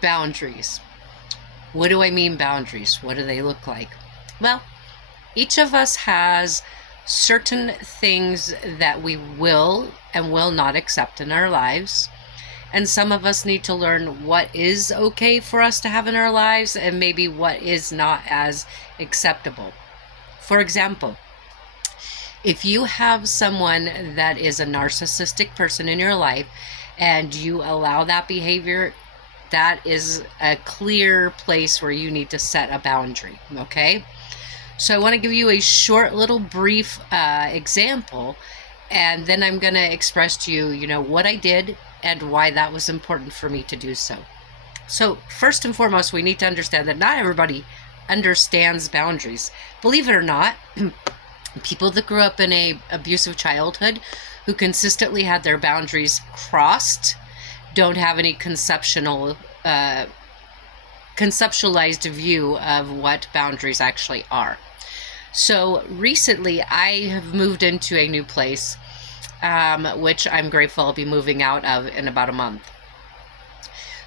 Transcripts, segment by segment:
Boundaries. What do I mean boundaries? What do they look like? Well, each of us has certain things that we will and will not accept in our lives. And some of us need to learn what is okay for us to have in our lives and maybe what is not as acceptable. For example, if you have someone that is a narcissistic person in your life and you allow that behavior, that is a clear place where you need to set a boundary, okay? So I want to give you a short little brief example, and then I'm going to express to you, what I did and why that was important for me to do so. So first and foremost, we need to understand that not everybody understands boundaries. Believe it or not, people that grew up in a abusive childhood who consistently had their boundaries crossed don't have any conceptualized view of what boundaries actually are. So recently I have moved into a new place, which I'm grateful I'll be moving out of in about a month.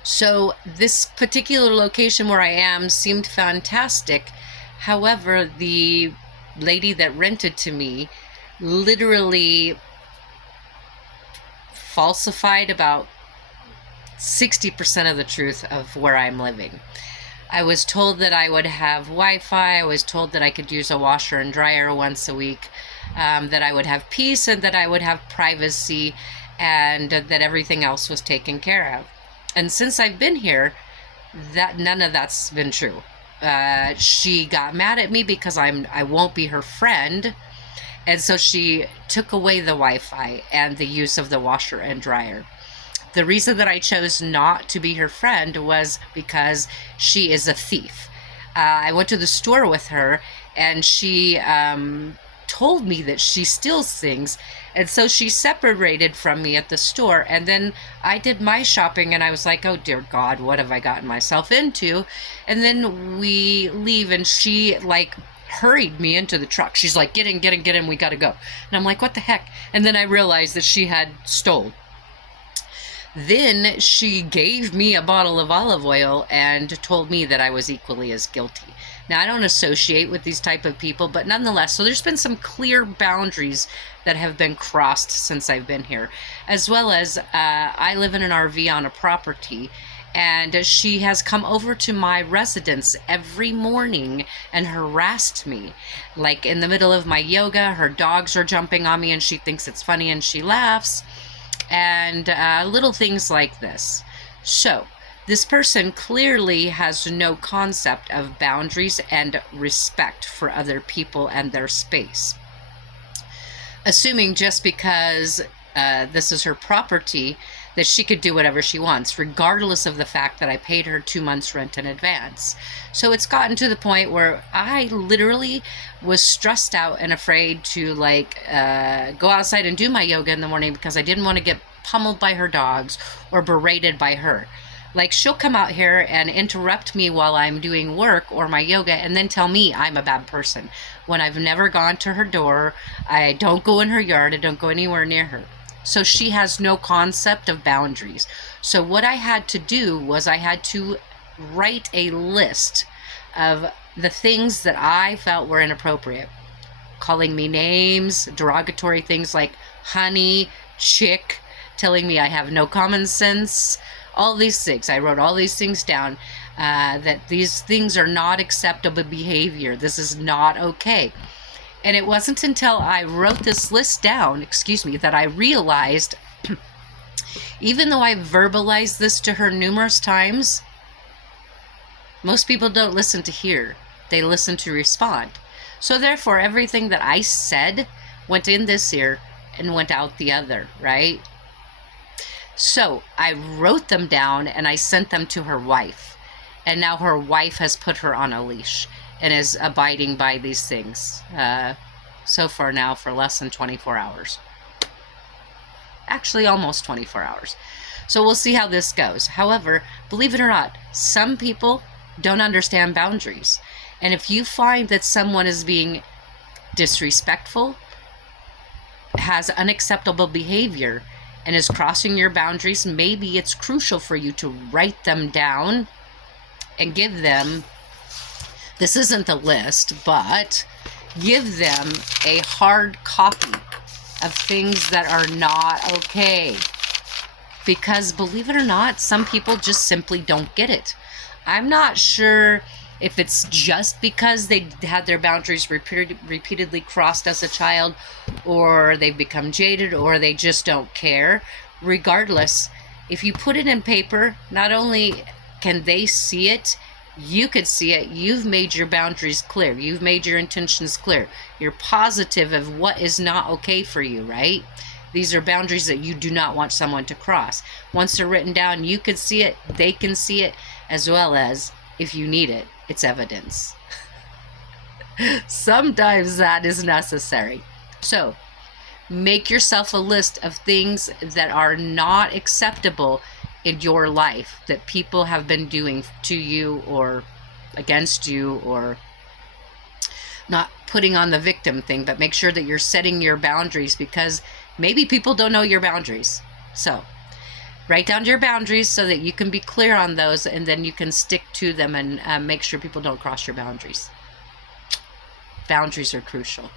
So this particular location where I am seemed fantastic. However, the lady that rented to me literally falsified about 60% of the truth of where I'm living. I was told that I would have Wi-Fi. I was told that I could use a washer and dryer once a week, that I would have peace and that I would have privacy, and that everything else was taken care of. And since I've been here, that none of that's been true. She got mad at me because I won't be her friend, and so she took away the Wi-Fi and the use of the washer and dryer. The reason that I chose not to be her friend was because she is a thief. I went to the store with her, and she told me that she steals things, and so she separated from me at the store. And then I did my shopping, and I was like, oh dear God, what have I gotten myself into? And then we leave, and she hurried me into the truck. She's like, get in, we gotta go. And I'm like, what the heck? And then I realized that she had stole. Then she gave me a bottle of olive oil and told me that I was equally as guilty. Now, I don't associate with these type of people, but nonetheless, so there's been some clear boundaries that have been crossed since I've been here, as well as I live in an RV on a property, and she has come over to my residence every morning and harassed me. Like in the middle of my yoga, her dogs are jumping on me and she thinks it's funny and she laughs. And little things like this. So this person clearly has no concept of boundaries and respect for other people and their space. Assuming just because this is her property that she could do whatever she wants, regardless of the fact that I paid her 2 months rent in advance. So it's gotten to the point where I literally was stressed out and afraid to go outside and do my yoga in the morning because I didn't want to get pummeled by her dogs or berated by her. Like, she'll come out here and interrupt me while I'm doing work or my yoga and then tell me I'm a bad person when I've never gone to her door. I don't go in her yard. I don't go anywhere near her. So she has no concept of boundaries. So what I had to do was I had to write a list of the things that I felt were inappropriate. Calling me names, derogatory things like honey, chick, telling me I have no common sense, all these things. I wrote all these things down, that these things are not acceptable behavior. This is not okay. And it wasn't until I wrote this list down, that I realized, even though I verbalized this to her numerous times, most people don't listen to hear. They listen to respond. So therefore, everything that I said went in this ear and went out the other, right? So I wrote them down and I sent them to her wife. And now her wife has put her on a leash and is abiding by these things so far now for less than 24 hours. Actually, almost 24 hours. So we'll see how this goes. However, believe it or not, some people don't understand boundaries. And if you find that someone is being disrespectful, has unacceptable behavior, and is crossing your boundaries, maybe it's crucial for you to write them down and give them, this isn't the list, but give them a hard copy of things that are not okay. Because believe it or not, some people just simply don't get it. I'm not sure if it's just because they had their boundaries repeatedly crossed as a child, or they've become jaded, or they just don't care. Regardless, if you put it in paper, not only can they see it, you could see it. You've made your boundaries clear. You've made your intentions clear. You're positive of what is not okay for you, right? These are boundaries that you do not want someone to cross. Once they're written down, you can see it, they can see it, as well as, if you need it, it's evidence. Sometimes that is necessary. So, make yourself a list of things that are not acceptable in your life that people have been doing to you or against you, or not putting on the victim thing, but make sure that you're setting your boundaries, because maybe people don't know your boundaries. So write down your boundaries so that you can be clear on those, and then you can stick to them and make sure people don't cross your boundaries. Boundaries are crucial.